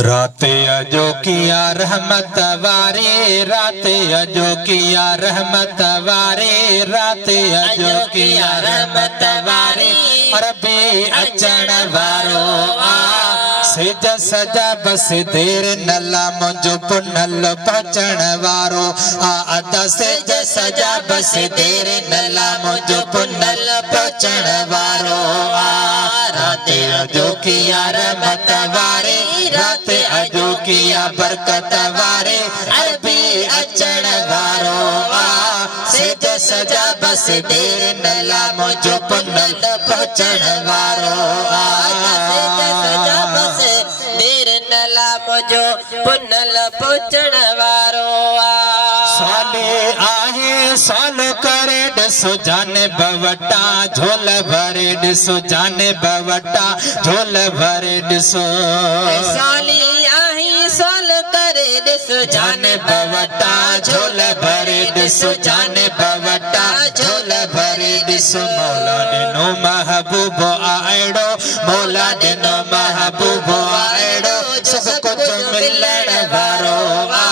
रात अजो किया रहमत वारी, रात अजो किया रहमत वारी, रात अजो किया रहमत वारी, अरबी अचण वारो आ सिज सजा बस देर नला मुझो पुनल पचण वारो आ अदा सिज सजा बस देर नला मुझो पुनल पचण वारो आ रात अजो किया रहमत वारी, रात अजो किया बरकत वारे, अरबी अचण वारो आ सिज सजा बस देर नला मुझो पुनल पचण वारो आ सिज सजा बस देर नला मुझो पुनल पचण वारो आ साले आहे साल करे ॾिसो जाने बवटा झोल भरे ॾिसो जाने बवटा झोल भरे ॾिसो साली आही साल करे ॾिसो जाने बवटा झोल भरे ॾिसो जाने बवटा झोल भरे ॾिसो मौला ॾिनो महबूब आएड़ो, मौला ॾिनो महबूब आएड़ो, सब कुछ मिलण वारो आ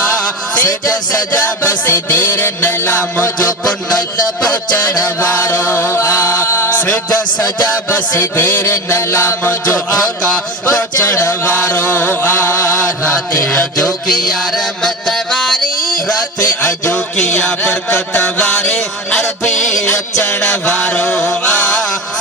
सिज सजा बस देर नला मुझो पुनल पचण वारो आ सिज सजा बस देर नला मुझो आका पचण वारो आ रात अजो किया रहमत वारी, रात अजो किया बरकत वारे, अरबी अचण वारो आ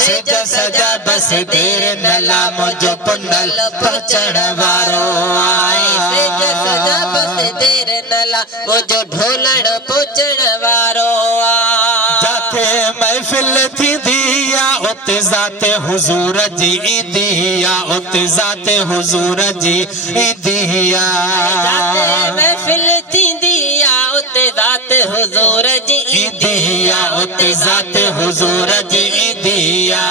सिज सजा बस देर नला मुझो पुनल पचण वारो आए सिज सजा बस देर नला मुझो ढोलण पचण वारो आ जाते महफिल थी दिया उते जाते हुजूर जी ईदिया, उते जाते हुजूर जी ईदिया जाते महफिल थी दिया उते जाते हुजूर जी ईदिया, उते जाते हुजूर जी ईदिया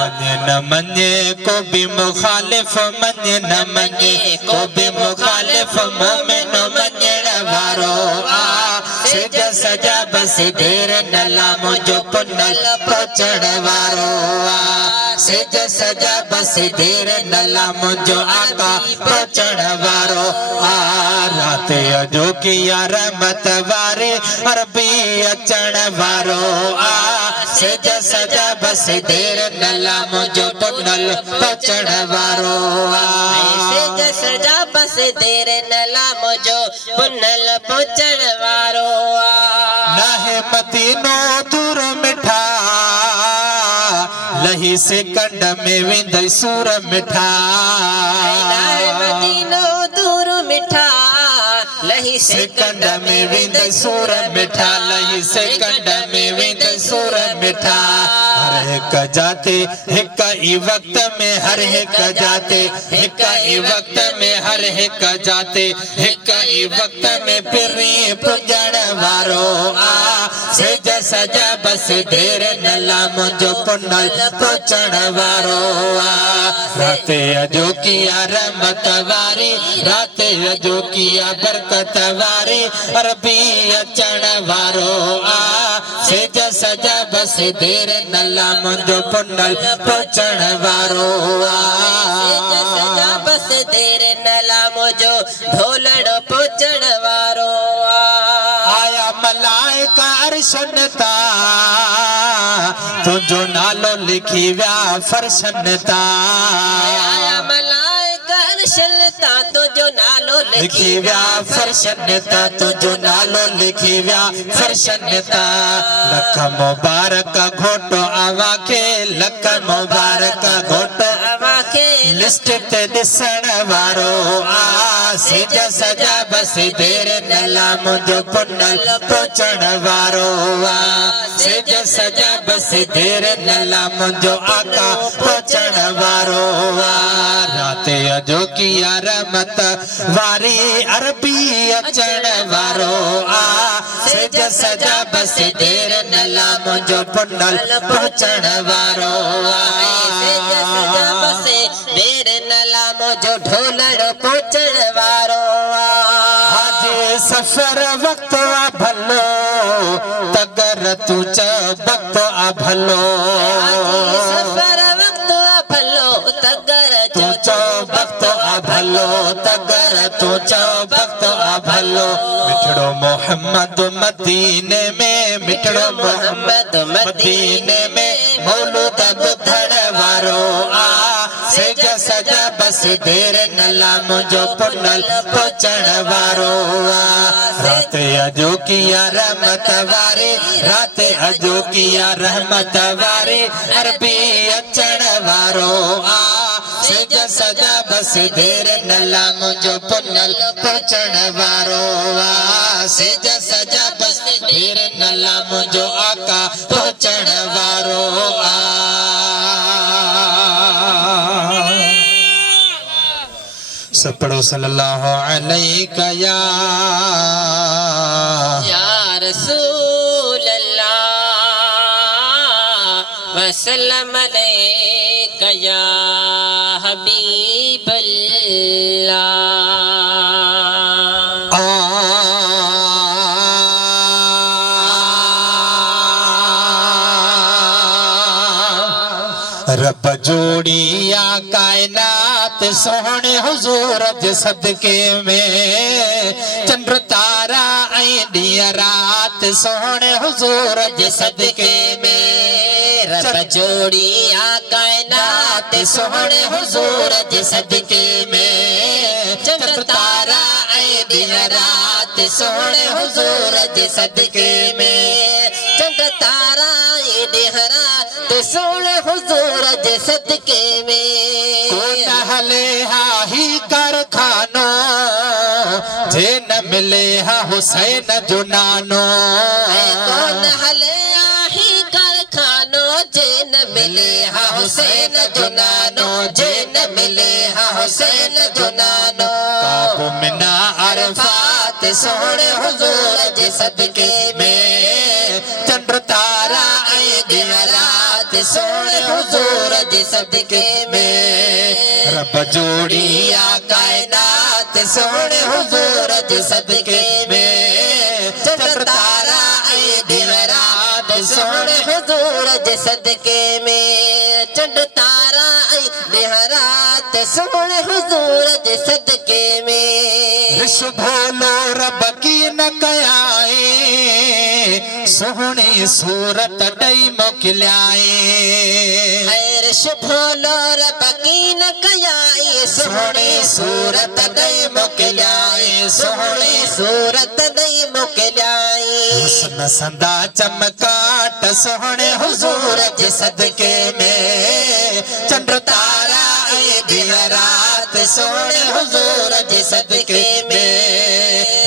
मने न मने को भी मुखालिफ, मने न मने को भी मुखालिफ, मोमिन मञण वारो आ सिज सजा बस देर नला मुझो पुनल पचण वारो आ सिज सजा बस देर नला मुझो आका पचण वारो आ रात अजो किया रहमत वारे, अरबी अचण वारो आ सिज सजा बस देर नला मुझो पुनल पचण वारो आ सिज सजा बस देर नला मुझो पुनल पचण वारो आ नाहे मदीनो दूर मिठा लही से कंड में विंदई सूर मिठा नाहे मदीनो दूर मिठा लही से कंड में विंदई सूर मिठा लही से कंड में विंदई सूर मिठा हर एक जाते हिक ई वक्त में हर एक जाते हिक ई वक्त में हर एक जाते हिक ई वक्त में पिरी पुजण वारो आ सिज सजा बस देर नला मुझो पुनल पचण वारो आ रात अजो किया रहमत वारी, रात अजो किया बरकत वारी, अरबी अचण वारो आ सिज सजा बस देर नला मुझो पुनल पचण वारो आ सिज सजा बस देर नला मुझो ढोलण पचण वारो आ आया मलाइका अर्शन ता तुझो नालो लिखी व्या फर्शन ता आया मलाइका अर्शन ता तुझो नालो लिखी व्या फर्शन ता तुझो नालो लिखी व्या फर्शन ता लख मुबारक घोटो आवा के लख मुबारक घोटो आवा के लिस्ट ते दिसण वारो आ सिज सजा बस देर नला मुझो पुनल पचण वारो आ सिज सजा बस देर नला मुझो आका पचण वारो आ रात अजो किया रहमत वारी, अरबी अचण वारो आ सिज सजा बस देर नला मुझो पुनल पचण वारो आ सिज सजा बस देर नला मुझो ढोलण पचण वारो आ हाजे सफर वक्त आ भलो तगर तू च वक्त आ भलो सफर वक्त भलो तगर तू च वक्त आ भलो तगर तू चो भक्त आ भलो मिठड़ो मोहम्मद मदीने में मिठड़ो मोहम्मद मदीने में मौलूद ॿुधण वारो आ सेज सजा बस देर नला मुझो पुनल पहुंचण वारो आ रात अजो किया रहमत वारे रात अजो किया रहमत वारे अरबी अचण वारो आ सेज सजा बस देर नला मुझो पुनल पहुंचण वारो आ सेज सजा बस देर नला मुझो आका पहुंचण वारो आ सपड़ो सल्लल्लाहु अलैहि या रसूल अल्लाह वसल्लम अलैका या हबीब अल्लाह रब जोड़िया कायनात सोहणे हुजूर जे सदके में चंद्र तारा ऐं ॾींहं रात सोहणे हुजूर जे सदके में रब जोड़िया कायनात सोहणे हुजूर जे सदके में चंद्र तारा ऐं ॾींहं रात सोहणे हुजूर जे सदके में चंद्र तारा ऐं ॾींहं रात सोहणे हुजूर जे सदके में कोन हले हा ही कारखानो जे न मिले हा हुसैन जो नानो कौन हले आही कारखानो जे न मिले हा हुसैन जो नानो जे न मिले हा हुसैन जो नानो काबू मिना अरफात सोहणे हुजूर जे सदके में चंद्र तारा ऐं ॾींहं रात सोहणे हुजूर जे सदके में रब जोड़िया कायनात सोहणे हुजूर जे सदके में चंद्र तारा ऐं ॾींहं रात सोहणे हुजूर जे सदके में चंड तारा ऐं ॾींहं रात सोहणे हुजूर जे सदके में ऋष भोलो रब की न कयाए सोहणी सूरत ॾई मोकिलियाए खैर शुभोलो रब की न कयाई सोहणी सूरत ॾई मोकिलियाई सोहणी सूरत ॾई मोकिलियाई हुस्न संदा चमकाट सोहणे हुजूर जे सदके में चंद्र तारा ऐं ॾींहं रात सोहणे हुजूर जे सदके में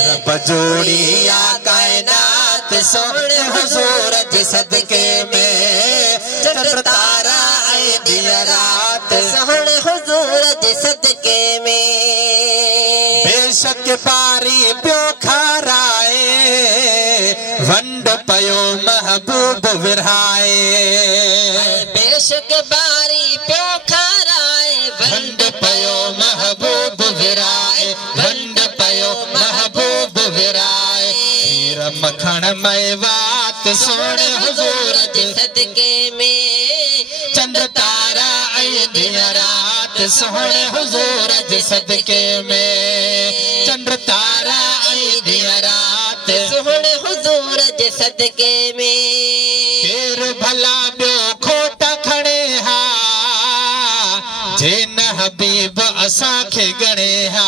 रब जोड़िया कायनात सोहणे हुजूर जे सदके में चंद्र तारा ऐं ॾींहं रात सोहणे हुजूर जे सदके में बेशक पारी पियो खाराए वंड पयो महबूब विरहाए बेशक बारी पियो खाराए वंड पयो महबूब विराए वंड पयो महबूब विराए खीर मखण मेवात सोहणे हुजूर जे सदके में चंद्र तारा ऐं ॾींहं रात सोहणे हुजूर जे सदके में चंद्र तारा ऐं ॾींहं रात सोहणे हुजूर जे सदके में केर भला ॿियो खोट खणे हा जे न हबीब असांखे गणे हा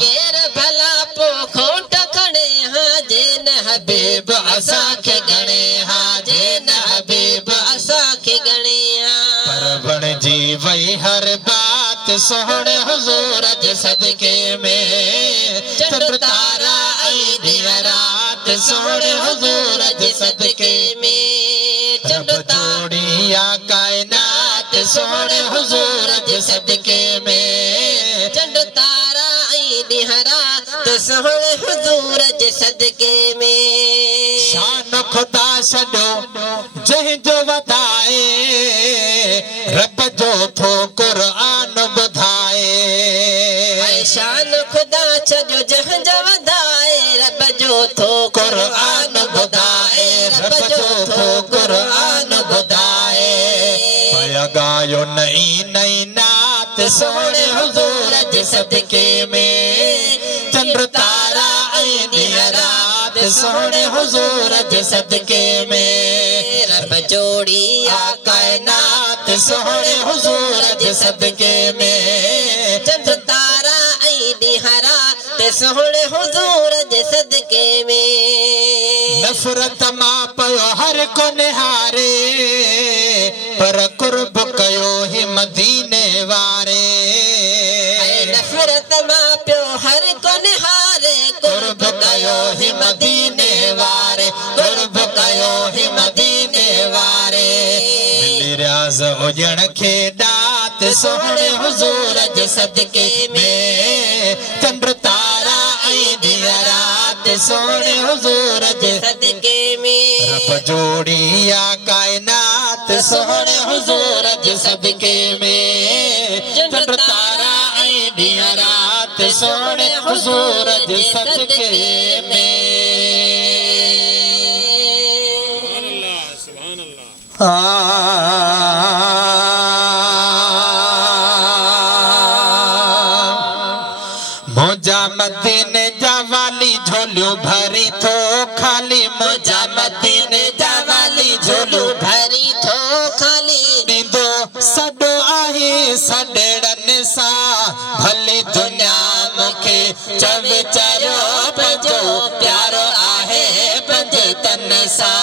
केर भला पो खोट खणे हा जे न हबीब असांखे गणे हा जे न हबीब असांखे गणे हा परवण जी वई हर बात सोहणे हुजूर जे सदके में चंद्र तारा ऐं ॾींहं रात सोहणे हुजूर जे सदके में रब जोड़िया कायनात सोहणे हुजूर जे सदके में चंड तारा ऐं ॾींहं रात सोहणे हुजूर जे सदके में शान खुदा छॾो जंहिंजो वधाए रब जो थो क़ुरान ॿुधाए शान खुदा छॾो जंहिंजो वधाए रब जो थो क़ुरान ॿुधाए रब जो थो क़ुरान ॿुधाए पया ॻायो नई नई नात ते सोने हुजूर जे सदके में चंद्र तारा ऐं ॾींहं राति सोने हुजूर जे सदके में रब जोड़ी आ कायनात सोने हुजूर जे सदके में चंद तारा ऐं ॾींहं राति सोने हुजूर जे सदके में नफ़रत मां पियो हर को निहारे पर कुर्ब कयो ही मदीने वारे नफ़रत मां पियो हर को निहारे कुर्ब कयो ही मदीने वारे कुर्ब कयो ही मदीने वारे मिली रियाज़ उजण खे दात सोहणे हुजूर जे सदके में चंद्र तारा ऐं ॾींहं राति सोहणे हुजूर जे सदके में रब जोड़ी आ कायनात सोहणे हुजूर जे सदके में चंद्र तारा ऐं ॾींहं राति सोहणे हुजूर जे सदके में मुझा मदीने जा वाली झोलियूं भरी थो खाली मुझा मदीने जा वाली झोलियूं भरी थो खाली ॾींदो सॾो आहे सॾड़नि सां भली दुनिया मूंखे चवे चरियो पंहिंजो प्यारो आहे पंहिंजे तन सां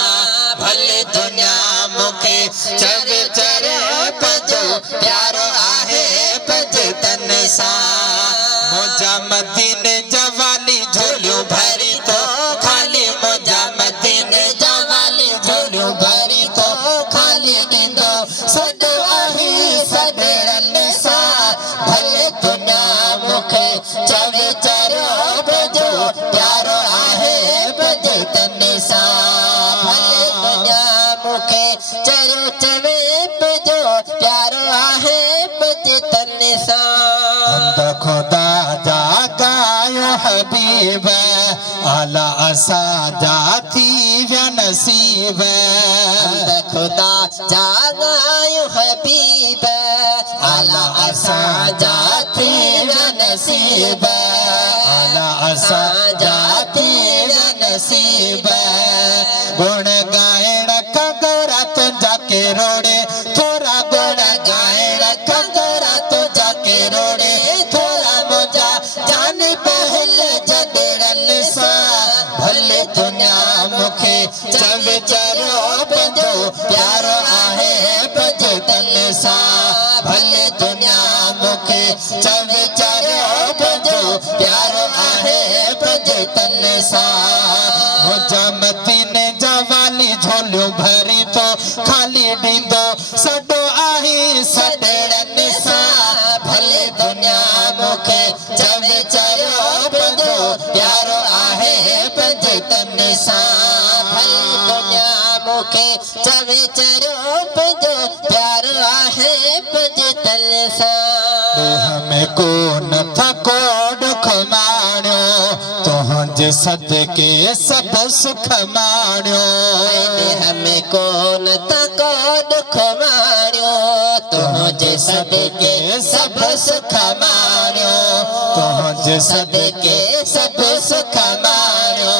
भली दुनिया मूंखे चवे चरियो पंहिंजो प्यारो आहे पंहिंजे तन सां मुझा मदीने जा वाली झोलियूं भरी थो खाली मुझा मदीने जा वाली झोलियूं भरी थो खाली ॾींदो सॾो आहे सॾड़नि सां भले दुनिया मूंखे चवे चरियो पंहिंजो प्यारो आहे पंहिंजे तन सां भले दुनिया मूंखे चरियो चवे पंहिंजो प्यारो आहे पंहिंजे तन सां खुदा जा गायो हबीब आला असा जाती व्या नसीब खुदा जागायो हबीब आला असा जाती व्या नसीब आला असा जाती व्या नसीब गुण गायण कगरा तुझा के रोड़े थोड़ा गुण गायण कगरा तुझा के रोड़े थोड़ा मुझा जान पहल जॾड़नि सां भले दुनिया मूंखे चवे चरियो पंहिंजो प्यारो आहे पंहिंजे तन सां भले दुनिया मूंखे चवे चरियो पंहिंजो प्यारो आहे पंहिंजे तन सां मुझा मदीने जा वाली झोलियूं भरी थो खाली ॾींदो सॾो आहे सॾड़नि सां भले दुनिया मूंखे चवे चरियो पंहिंजो प्यारो आहे पंहिंजे तन सां भले दुनिया मूंखे चवे चरियो पंहिंजो प्यारो आहे पंहिंजे तन सां में को नथा को दुख माणियो तुंहिंजे सदके सभु सुख माणियो में कोन त को दुख माणियो तुंहिंजे सदके सभु सुख माणियो तुंहिंजे सदके सभु सुख माणियो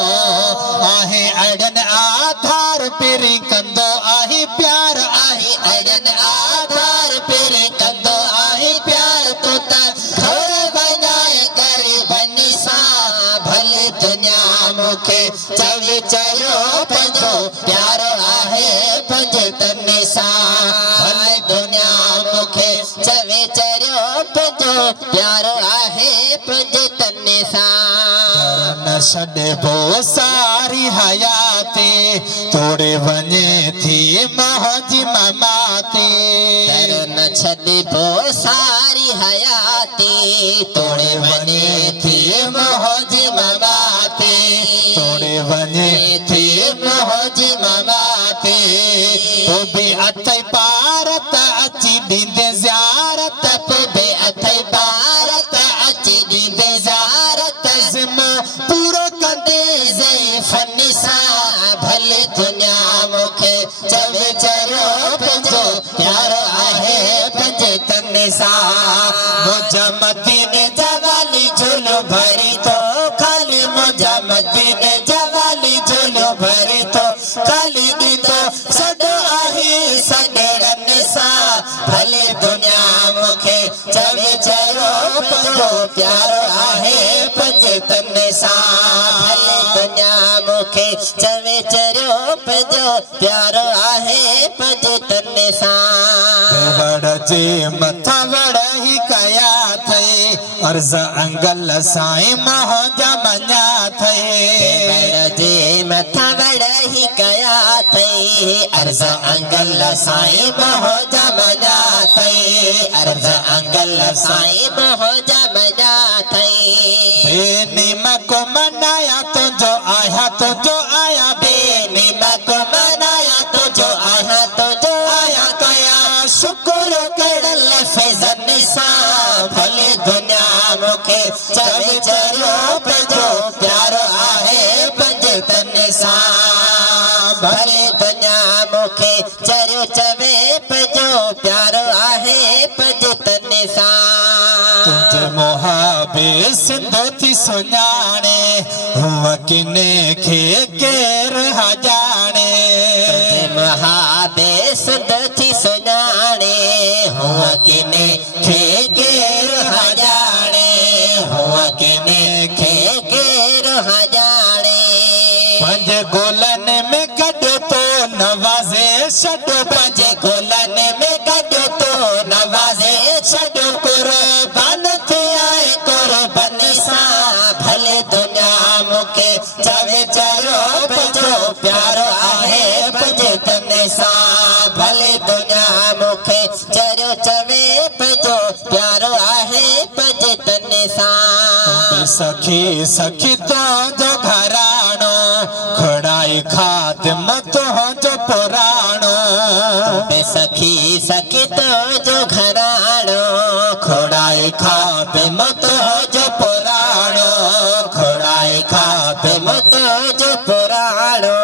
आहे अड़नि आधार पेरी कंदो आहे प्यार आहे अड़नि आधार पेरी कंदो आहे प्यार तूं त घर बनाए ग़रीबनि सां भले दुनिया मूंखे चवे चरियो पंहिंजो प्यारो आहे पंहिंजे तन सां भले दुनिया मूंखे चवे चरियो पंहिंजो प्यारो आहे पंहिंजे तन सां न छॾिबो सारी हयाती तोड़े वञे थी मौजी ममाती न छॾिबो सारी हयाती तोड़े वञे थी मौजी ममाती तोड़े वञे थी मौजी ममाती पोइ बि अथई पार त अची ॾींदे ज़ियारत पोइ बि अथई पार त अची ॾींदे ज़ियारत ज़िम्मो पूरो कंदे ज़ईफ़नि सां भले दुनिया मूंखे चवे चरियो पंहिंजो प्यारो आहे पंहिंजे तन सां मुझा मदीने जवाली झोलो भरी तो खाली मुझा मदीने जवाली झोलो भरी तो खाली दी तो सदो आही सदे रनसा भले दुनिया मुखे चवे चरो पंजो प्यारो आहे पंजे तने सा भले दुनिया मुखे चवे चरो पंजो प्यारो आहे पंजे तने सा वड़जे मथा वड़ही कया थे अर्ज अंगल साई महोजा मन्या थे वड़जे मथा वड़ही कया थे अर्ज अंगल साई महोजा मन्या थे अर्ज अंगल साई महोजा मन्या थे बेनीमा को मनाया तो जो आया बेनीमा को मनाया तो जो आया कया शुक्र करल फैजन सा भले दुनिया मुखे चवे चरो पंजो प्यारो आहे पंजे तने सा भले दुनिया मुखे चरो चवे पंजो प्यारो आहे पंजे तने सा तुझे मोहाबे सिंधो थी सुञाणे हुआ किने खे केर हजाणे तुझे मोहाबे सिंधो थी सुञाणे हुआ किने खे केर हजाणे हुआ किने खे केर हजाणे पंज गोलन में गॾो तो नवाज़े छॾो पंज गोलन में गॾो तो नवाज़े छॾो कुर्बान थी आए कुर्बान सा भले दुनिया मुखे चवे चरो पंजो प्यारो आहे पंजे तने सा भले दुनिया मुखे चरो चवे पंजो प्यारो आहे पंजे तने सा सखी सखी तो जो घराणो खड़ाई खातिम तो जो पुराणो सखी सखी तो जो घराणो खड़ाई खातिम तो जो पुराणो खड़ाई खातिम तो जो पुराणो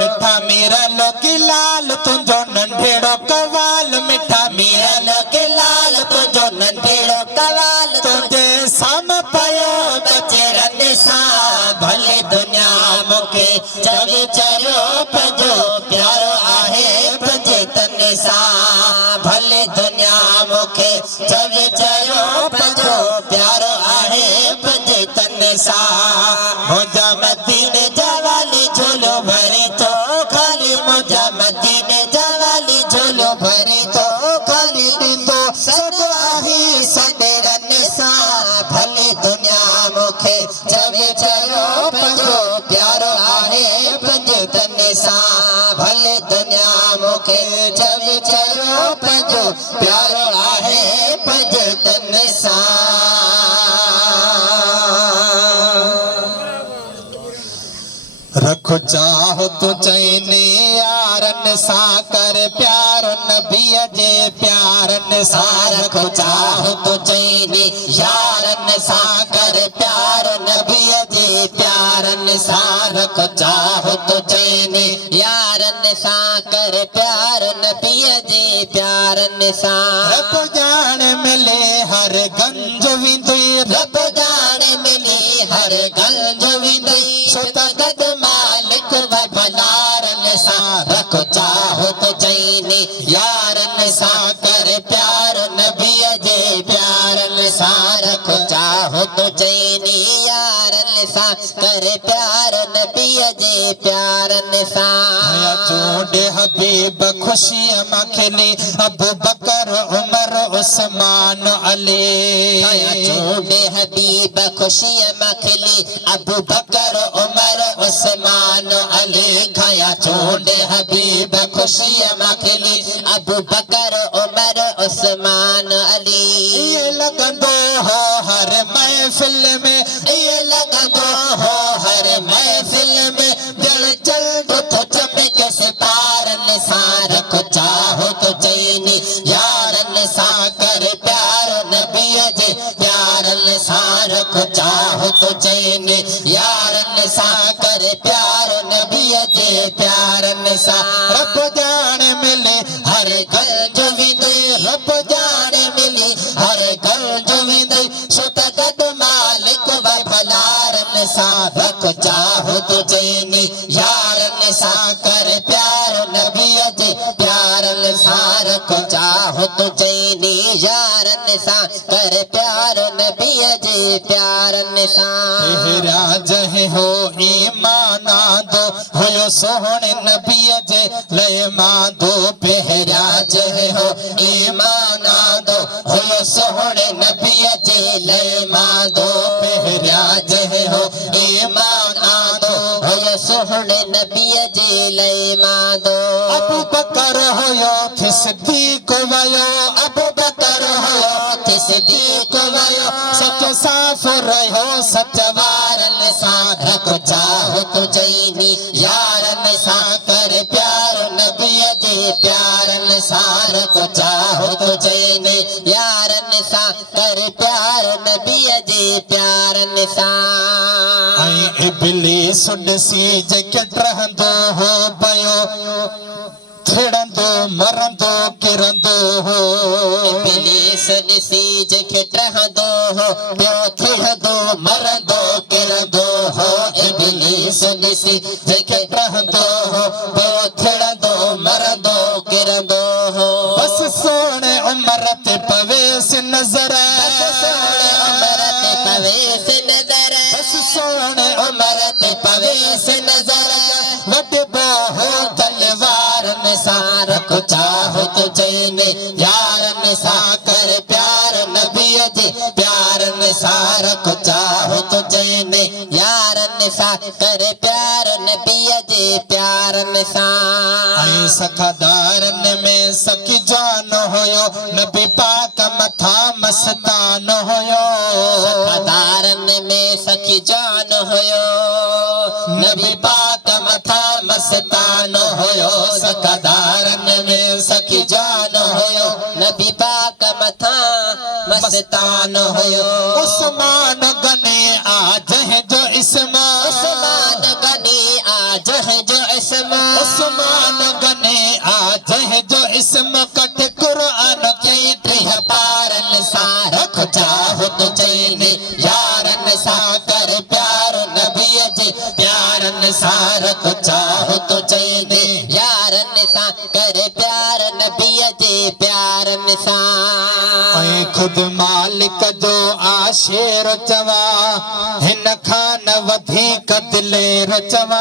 मिठा मीरा लोकी लाल तुंजो नंढेड़ो कवाल मिठा मीरा लोकी लाल तुंजो नंढेड़ो कवाल तुंजे साम पयो बचे रन सा भले दुनिया मुखे चवे चरो पंजो प्यारो आहे पंजे तने सा भले दुनिया मुखे चवे चरो पंजो प्यारो आहे पंजे तने सा मुझा मदीने जवाली झोलो भरी तो खाली मुझा मदीने जवाली झोलो भरी तो खाली तो सब आही सदे रन सा भले दुनिया मुखे चवे चरो पंजो प्यारो आहे पंजे तने सा भले दुनिया मुखे चवे चरो पंजो प्यारो आहे पंजे तने सा रखो चाहो तो चैने यारन सा कर प्यार नबी जे प्यारन सा रखो चाहो तो चैने यारन सा कर प्यार नबी जे प्यारन सा रखो चाहो तो चैने यारन सा कर प्यार नबी जे प्यारन सा रब जान मिले हर गंज विंदुई रब जान मिले हर गंज विंदुई सोता गद मालिक व भलारन सा रखो चाहो तो चैने यारन सा कर प्यार नबी जे प्यारन सा रखो चाहो तो चैने यारन सा कर प्यार नबी जे प्यारन सा चूंडे हबीब खुशी मखली अबू बकर उमर उस्मान अली चूंडे हबीब खुशी मखली अबू बकर उमर उस्मान अली खाया चूंडे हबीब खुशी मखली अबू बकर उमर उस्मान अली ये लगंदो हो हर महफिल में ये लगंदो हो हर महफिल में दिल चल दो तो चमके सितारन सा रखो चाहो तो चैनी यारन सा कर प्यार नबी जे प्यारन सा रखो चाहो तो चैनी यारन सा कर प्यार नबी जे प्यारन सा रब जान मिले हर गल जो विदे रब जान मिले हर गल जो विदे सां रख चाहो तो चैनी यारन सां कर प्यार नबीअ जे प्यारन सां रख चाहो तो चैनी यारन सां कर प्यार नबीअ जे प्यारन सां तेरा जहे हो ईमान आंदो होयो सोहणे नबीअ जे लय मांदो पहरा जहे हो ईमान आंदो होयो सोहणे नबीअ जे लय मांदो पहरा जहे हो ईमान आंदो होयो सोहणे नबीअ जे लय मांदो अबू बकर होयो थे सिद्दीक वयो अबू बकर होयो थे सिद्दीक वयो सचो साफ़ रहियो सच वारन सां रख चाहो तो चैनी यारन सां कर प्यार नबीअ जे प्यारन सां रख चाहो तो चैनी यारन सां कर प्यार नबीअ जे प्यारन सां ऐं इब्लीस ॾिसी जेके रहंदो हो पियो थिड़ंदो मरंदो किरंदो हो इब्लीस ॾिसी जेके रहंदो हो पियो थिड़ंदो मरंदो किरंदो हो इब्लीस ॾिसी जेके रहंदो हो पियो थिड़ंदो मरंदो किरंदो हो बस सोणे उम्र ते पवेस नज़र सोहणे उमर ते पवेस नज़र बस सोणे उमर ते पवेस नज़र वॾबो हो तलवारन सां रख चाहो तो चैनी यारन सां कर प्यार नबीअ जे प्यारन सां रख चाहो तो चैनी यारन सां कर प्यार नबीअ जे प्यारन सां ऐं सखादारन में सखी जान होयो नबी पाक मथा मस्तान होयो सखादारन में सखी जान होयो नबी पाक मथा मस्तान होयो सखादारन में सखी जान होयो नबी पाक मथा मस्तान होयो उस्मान गने आज है जो इसमा उस्मान गनी आज है जो इसम उस्मान गने आज है जो इसम कट कुरान के टीह पारन सां रख चाहो तो चैनी यारन सां कर प्यार नबीअ जे प्यारन सां रख चाहो तो चैनी यारन सां कर प्यार नबीअ जे प्यारन सां ऐं खुद मालिक जो आशेर चवा हिन खां न वधीक दिलेर चवा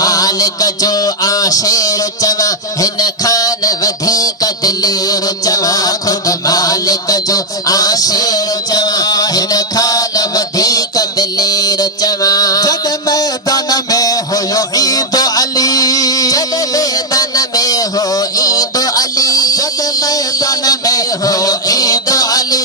मालिक जो आशेर चवा हिन खां न वधीक दिलेर चवा खुद मालिक जो आशेर चवा हिन खां न वधीक दिलेर चवा जद मैदान में होयो ईद अली जद मैदान में हो ईद अली जद मैदान में हो होयो ईद अली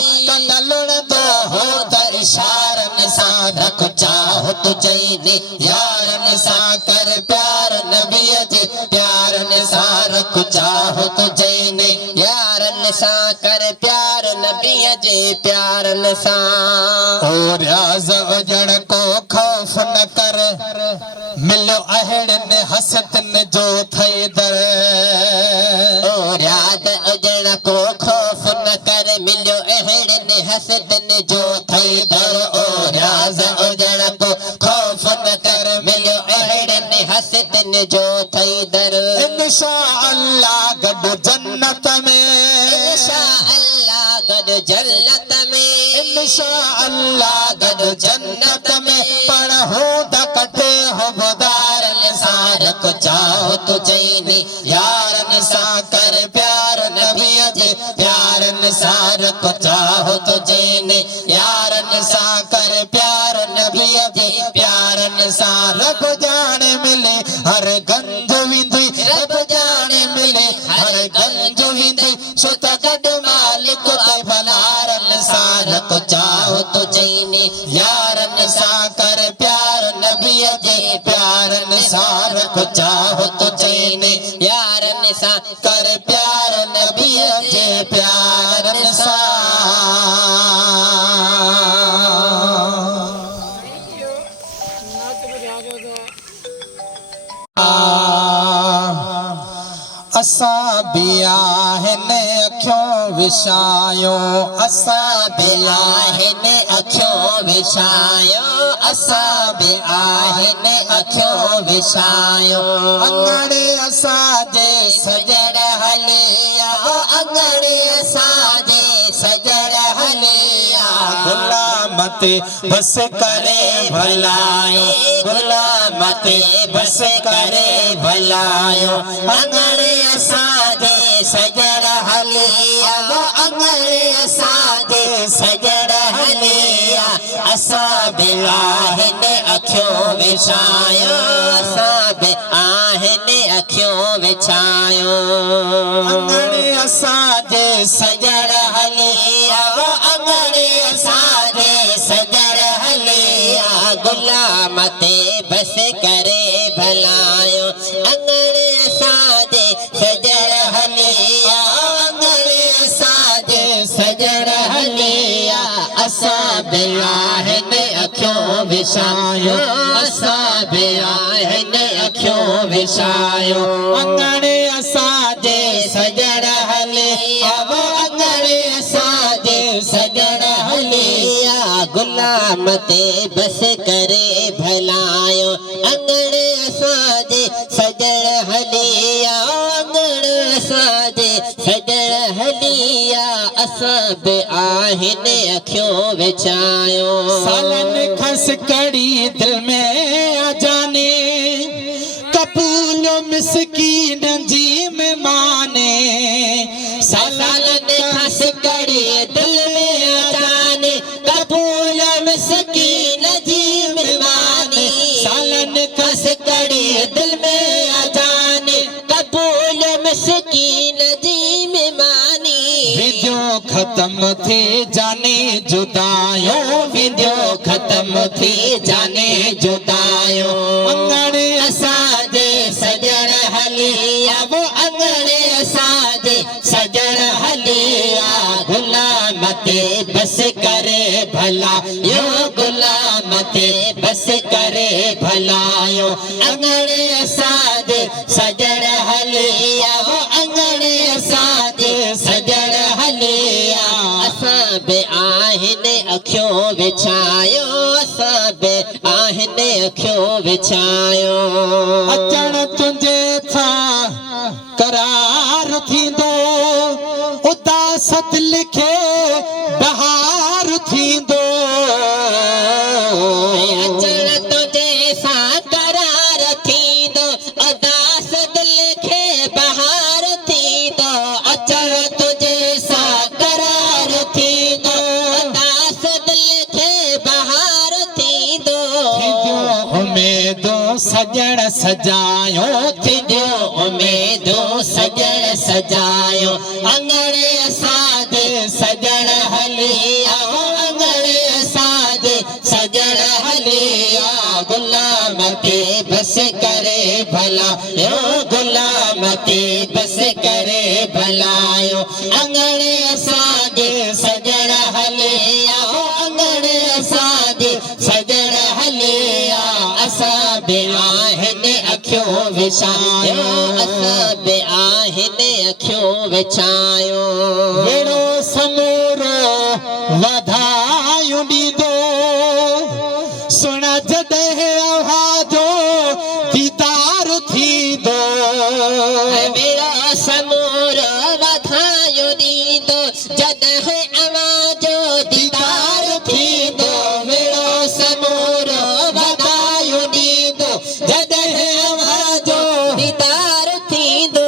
लुणंदो हो त इशारन सां रख चाहो तो चैनी यारन सां कर प्यार नबीअ जे प्यारन सां रख चाहो तो चैनी यारन सां कर प्यार नबीअ जे प्यारन सां ओ रियाज़ उजण को खौफ न कर मिलो अहड़न हसतन जो थई दर ओ रियाज़ उजण को खौफ न कर मिलियो अहड़न हसदन जो थई दर ओ रियाज़ उजण को खौफ न कर मिलियो अहड़न हसदन जो थई दर इंशा अल्लाह गॾु जन्नत में इंशा अल्लाह गॾु जन्नत में इंशा अल्लाह गॾु जन्नत में पण हूंदा कटे हो दारन सां रख चाहो तो चैनी यारन सां कर प्यार नबीअ जे प्यारन सां रख चाहो तो चैनी यारन सां कर प्यार नबीअ जे प्यारन सां रब जाने मिले हर गंज विंदी रब जाने मिले हर गंज विंदी सो त गॾु मालिक ते भलारन सां रख चाहो तो चैनी यारन सां कर प्यार नबीअ जे प्यारन सां रख चाहो तो चैनी यारन सां कर प्यार नबीअ जे प्यारन सां असां भी आहिनि अखियों विछायो असां बि आहिनि अखियूं विछायो असां बि आहिनि अखियूं विछायो अंगणे असांजे सजण हलिया अंगणे असांजे सजण हलिया गुलाम ते बस करे भलायो गुलाम ते बस करे भलायो अंगणे असांजे सजण हलिया अंगणे असांजे सजण हलिया असां बि आहिनि अखियूं विछायो असां बि आहिनि अखियूं विछायो अंगणे असांजे सजण हलिया अंगणे असांजे सजण हलिया गुलाम ते बस करे भलायो अंगणे असांजे सजण हलिया अंगणे असांजे सजण हलिया असां बि आहिनि अखियूं विछायो असां बि आहिनि अखियूं विछायो अंगणे असांजे सजण हलिया अंगणे असांजे सजण हलिया गुलाम ते बस करे भलायो अंगणे असांजे सजण हलिया अंगणे असांजे सजण हलिया असां बि आहिनि अखियूं विछायो सालन खस कड़ी दिल में आ जाने कबूल मिसकीन जी मेहमाने सालन खस कड़ी दिल में आ जाने कबूल मिसकीन जी मेहमानी सालन खस कड़ी दिल में आ जाने कबूल मिसकीन जी मेहमानी विडियो खत्म थे जाने जुदायो विडियो खत्म थी जाने जुदायो अंगणे असांजे सजण हलिया वो अंगणे असांजे सजण हलिया गुलाम ते बस करे भला यो गुलाम ते बस करे भलायो अंगणे असांजे सजण हलिया वो अंगणे असांजे सजण हलिया असां बि आहिनि अखियूं विछायो असां बि आहिनि अखियूं विछायो अचण तुंहिंजे सां करार थींदो उदास दिल खे बहार थींदो अचण तुंहिंजे सां करार थींदो उदास दिल खे बहार थींदो अचण तुंहिंजे सां करार थींदो उदास दिल खे बहार थींदो उमेदूं सजण सजायो थींदो उमेदूं सजण सजायो अंगणे असांजे सजण हलिया अंगणे असांजे सजण हलिया गुलाम ते बस करे भला यो गुलाम ते बस करे भलायो अंगणे असांजे सजण हलिया अंगणे असांजे सजण हलिया असां बि आहिनि अखियूं विछायो असां बि आहिनि अखियूं विछायो वेड़ो समूरो वधायूं ॾींदो सुण जॾहिं आवाज़ो दीदार थींदो मेरा समूर वधायो ॾींदो जॾहिं आवाज़ो दीदार थींदो मेरो समूर वधायो ॾींदो जॾहिं आवाज़ो दीदार थींदो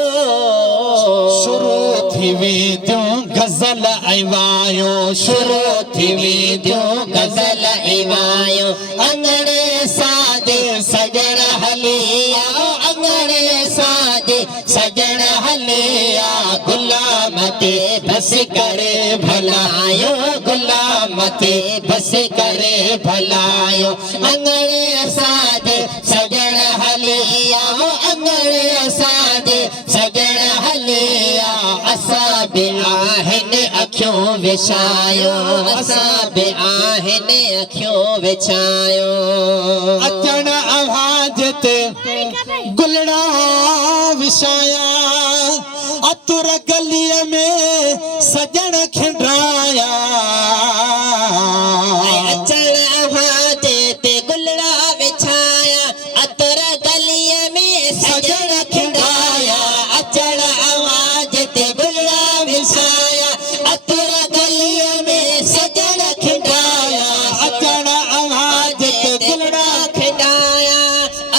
शुरू थी वेंदियूं गज़ल ऐं वायो शुरू थी वेंदियूं गज़ल ऐं वायो अंगणे असांजे सजण हलिया अंगणे असांजे सजण हलिया गुलाम ते बस करे भलायो गुलाम ते बस करे भलायो अंगणे असांजे सजण हलिया अंगणे असांजे सजण हलिया असां बि आहिनि अखियूं विछायो असां बि आहिनि अखियूं विछायो अचण आवाज़ ते गुलड़ा विछाया अतुर गलीअ में सजन खिंडाया अचण आवाज ते गुलड़ा विछाया अतर गलीअ में सजन खिंडाया अचण आवाज ते गुलड़ा विछाया अतर गलीअ में सजन खिंडाया अचण आवाज ते गुलड़ा खिंडाया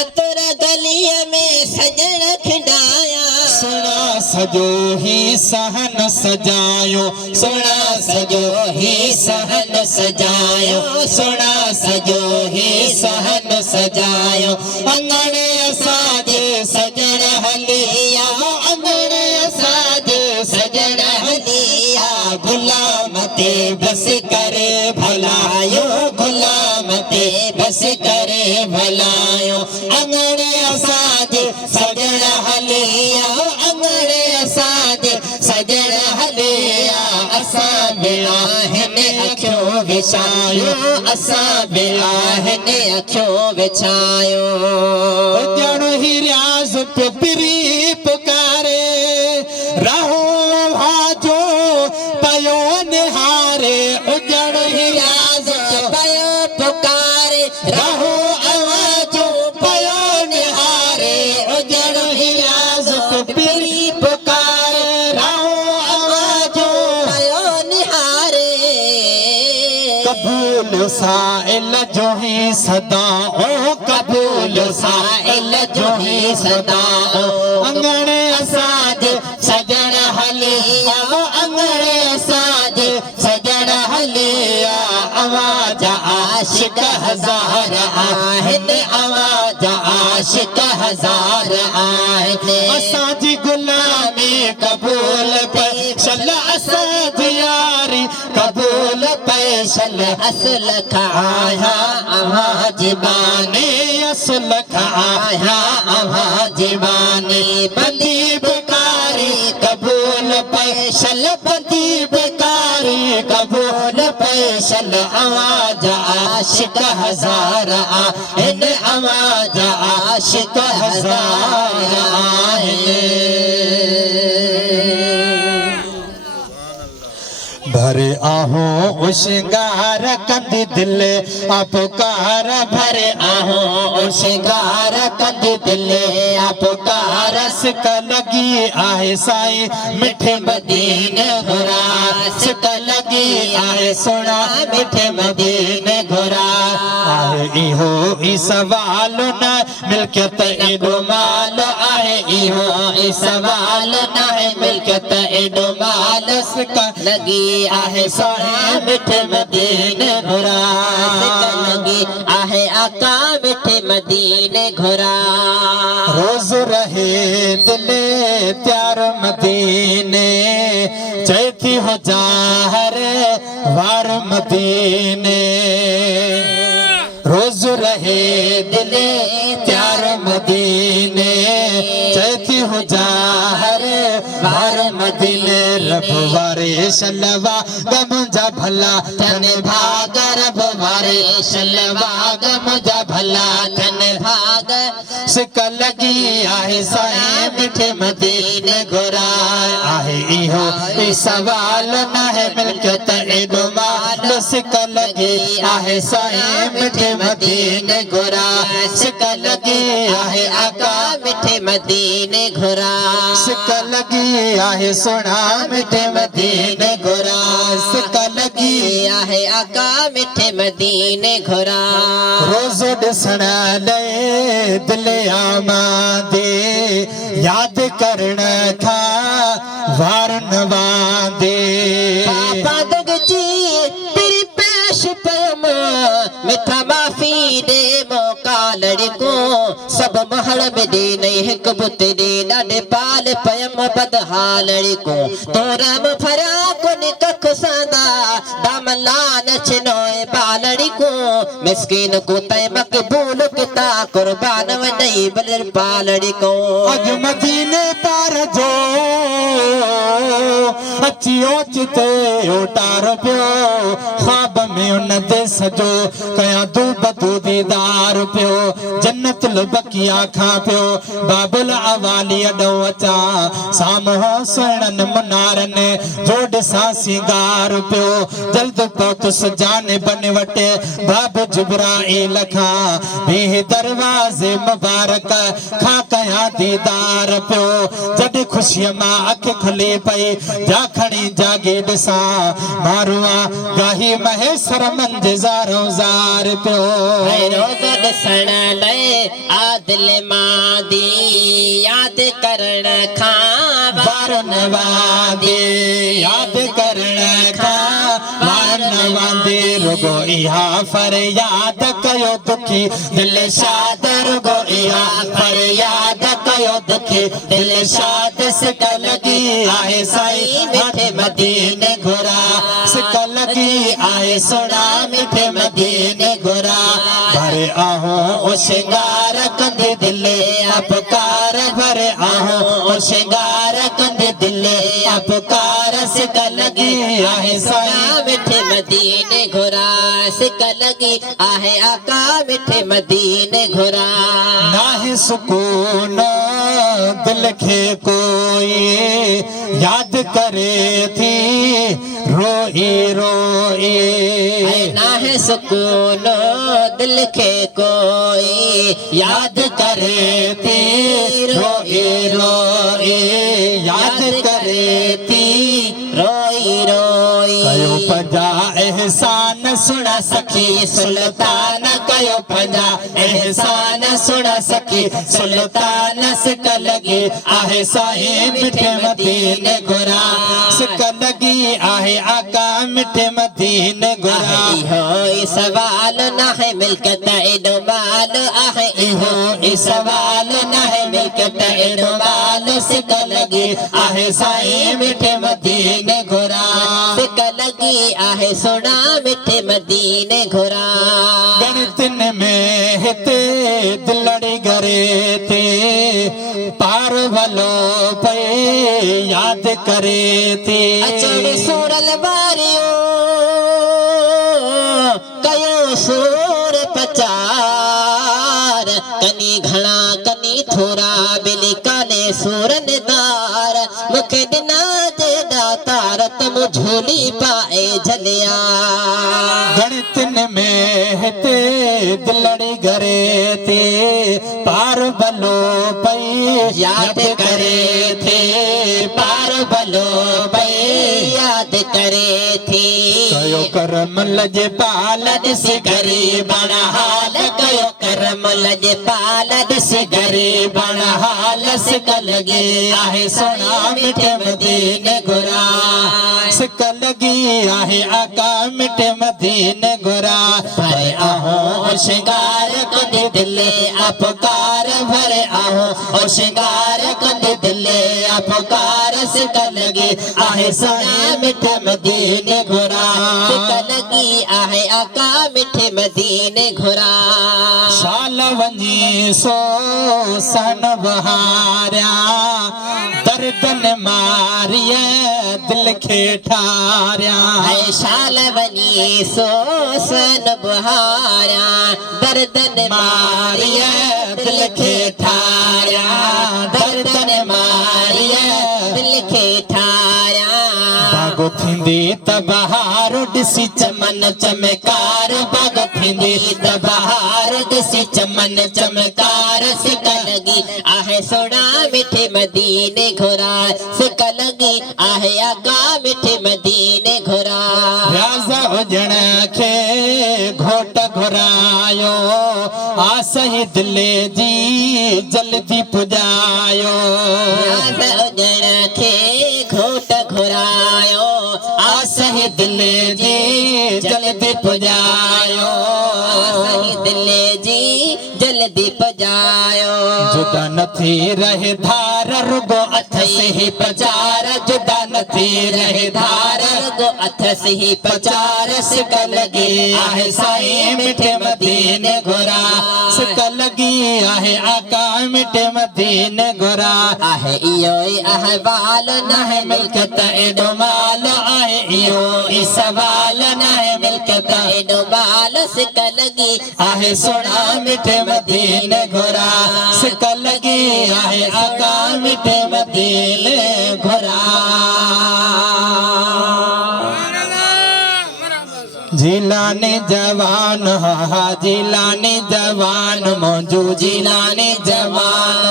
अतर गलीअ में सजन खिंडाया सुना सजो ही सहन सजायो सुना सजो ही सहन सजायो सुना सजो ही सहन सजायो अंगणे असाजे सजन हलिया अंगणे असाजे सजन हलिया गुलाम ते बस करे भलायो गुलाम ते बस करे भलायो अंगणे असाजे सजन हलिया अंगणे असाजे सजन हलिया असां बिलाहने अखियों विछायो असां बिलाहने अखियों विछायो ॼण ही रियाज़ पे पिरी पुकारे रहो भाजो पयो निहारे ॼण ही रियाज़ पयो पुकारे रहो आवाजो पयो निहारे ॼण ही रियाज़ पिरी पुकारे रहो आवाजो पयो निहारे कबूल साइल जो ही सदा ओ कबूल साइल जो ही सदा अंगणे असाजे सजन हलिया अंगणे असाजे सजन हलिया आवाज आशिक हजार आहिनि आवाज आशिक हजार आहिनि असांजी गुलामी कबूल पैशल असांजी यारी कबूल पैशल असल खाया आवाज बानी असल आया आवाज बानी बंदी बेकारी कबूल पैशल बंदी बेकारी कबूल पैशल आवाज आशिक हजार आहिन आवाज आशिक हजार आहिन भरे आहो श्रृंगार कंदी दिल अपकार भरे आहो श्रृंगार कंदी दिल अपकार सिक लगी आहे साईं मिठे मदीने घुरा सिक लगी आहे सोना मिठे मदीने घुरा आहे इहो ई सवाल न मिल्कियत एॾो माल आहे इहो ई सवाल न है मिल्कियत एॾो माल सिक लगी आहे सोना मिठे मदीने घुरा सिक लगी आहे आका मिठे मदीने घुरा रोज रहे दिल त्यार मदीने चैती हो जा हर वार मदीने रोज रहे दिल त्यार मदीने चैती हो जा हर वार मदीने रब वारे शलवा गम जा भला धन भाग रब वारे शलवा गम जा भला धन भाग सिक लगी आहे साईं मिठे मदीने घुरा आहे इहो ई सवाल न है मिल्कियत एॾो माल सिक लगी आहे साईं मिठे मदीने घुरा सिक लगी आहे आका मिठे मदीने घुरा सिक लगी आहे सोना मिठे मदीने घुरा सिक लगी आहे आका मिठे मदीने घुरा रोज़ ॾिसण लाइ दिल आमादे याद करण था वार न वांदे पापा दगजी तेरी पेश पयम मिठा माफ़ी दे मौका लड़को सब महल में दे नहीं हिक बुत दे ॾाढे पाल पयम बदहा लड़को तोरम फरा कुन कख सादा दामला नचनोए बालड़को मिस्किन को तय मकबूल किता कुर्बान वनई बलर पालड़को अज मदीने पार जो अचियो चिते उतार पियो ख्वाब में उन दे सजो कया दू बदू दीदार पियो जन्नत बकिया खां पियो बाबुल अवाली अॾो अचां साम्हूं सुहिणनि मुनारनि जो ॾिसां सिंगार पियो जल्द पहुतुस जानिबन वटि बाब जिब्राईल खां बीह दरवाज़े मुबारक खां कयां दीदार पियो जॾहिं ख़ुशीअ मां अखि खुली पई जा खणी जागी ॾिसां मारुआ गाही महेसर मंझि ज़ारो ज़ार पियो रोज़ ॾिसण लाइ आदिल मादी याद करण खां वारन वादे याद करण खां वारन वादे रुगो इहा फरियाद कयो दुखी दिल शाद रुगो इहा फरियाद कयो दुखी दिल शाद सिक लगी आहे साईं मिठे मदीने घुरा सिक लगी आहे सोना मिठे मदीने घुरा भरे आहो ओ शिंगार कंदे दिले अपकार भरे आहो ओ शिंगार कंदे दिले अपकार सिक लगी आहे साईं मिठे मदीने घुरा सिक लगी आहे आका मिठे मदीने घुरा नाहे सुकून दिल खे कोई याद करे थी रोई रोई नाहे सुकून दिल खे कोई याद करे थी रोई रोई याद करे थी रोई रोई कयो पंजा एहसान सुण सखी सुल्तान कयो पंजा एहसान सुण सखी सुल्तान सिक लगी आहे साईं मिठे मदीने घुरा सिक लगी आहे आका मिठे मदीने घुरा इहो सवाल न है मिल्कत एॾो माल आहे इहो सवाल न है मिल्कत एॾो माल सिक लगी आहे साईं मिठे मदीने घुरा सिक लगी आहे सोना मिठे मदीने घुरा गणतिन में हिते दिलड़ी घरे थे पार भलो पे याद करे थी अचड़ सूरल वारियो कयो सूर पचार कनी घणा कनी थोरा बिली काने सूरन दार मूंखे ॾिना जे दातार त मूं झोली पाए झलिया गणतिन में हिते दिलड़ी घरे थे पार भलो पे याद करे थे पार भलो पे याद करे थी कयो करम लजे पाल ॾिसी गरीबण हाल कयो करम लजे पाल ॾिस गरीबण हाल सिक लगी आहे सोना मिठे मदीने घुरा सिक लगी आहे आका मिठे मदीने घुरा भरे आहो ओ शिंगार कंदे दिले अपकार भरे आहो ओ शिंगार कंदे दिले अपकार सिक लगी आहे सोना मिठे मदीने घुरा सिक लगी आहे आका मिठे मदीने घुरा साल वञी सो सन बहारिया दर्दन मारिया दिल खे ठारिया है शाल वनी सो सन बुहारा दर्दन मारिया दिल खे ठारिया दर्दन मारिया दिल खे ठारिया बागो थींदी त बहार ॾिसी चमन चमकार बागो थींदी त बहार ॾिसी चमन चमकार सिक लगी आहे सोना मिठे मदीने घुरा सिक लगी आहे आका मिठे मदीने घुरा व्याज हुजण खे घोट घुरायो आसही दिले जी जल्दी पुॼायो व्याज हुजण खे घोट घुरायो आसही दिले जी जल्दी पुॼायो दिले जी जल्दी पजायो जुदा न थी रहे धार रुगो अथ से ही पचार जुदा न थी रहे धार रुगो अथ से ही पचार सिक लगी आहे साईं मिठे मदीने घुरा सिक लगी आहे आका मिठे मदीने घुरा आहे इहो ई अहवाल न है मिल्कत एॾो माल आहे इहो ई सवाल न है मिल्कत एॾो बाल सिक लगी आहे सोना मिठे मदीने घोरा सिक लगी आहे आका मिठे मदीने घोरा जिलानी जवान हा जिलानी जवान मौजू जिलानी जवान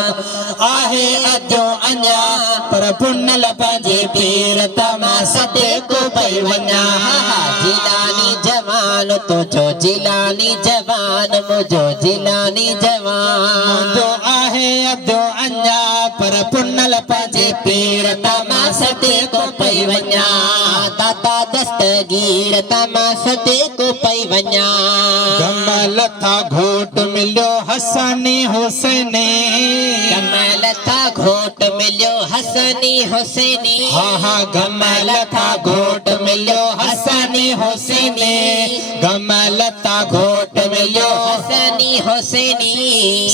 आहे अजो अञा पर पुनल पंहिंजे पीर तमा सते को पई वञा जिलानी जवान तुझो जिलानी जवान मुझो जिलानी जवान मुंहिंजो आहे अजो अञा पर पुनल पंहिंजे पीर तमा सते को पई वञा दाता दस्तगीर तमा सते को पई वञा कमल था घोट मिलियो हसनी हुसैनी कमल था घोट मिलियो हसनी हुसैनी हा कमल था घोट मिलियो हसनी हुसैनी कमल था घोट मिलियो हसनी हुसैनी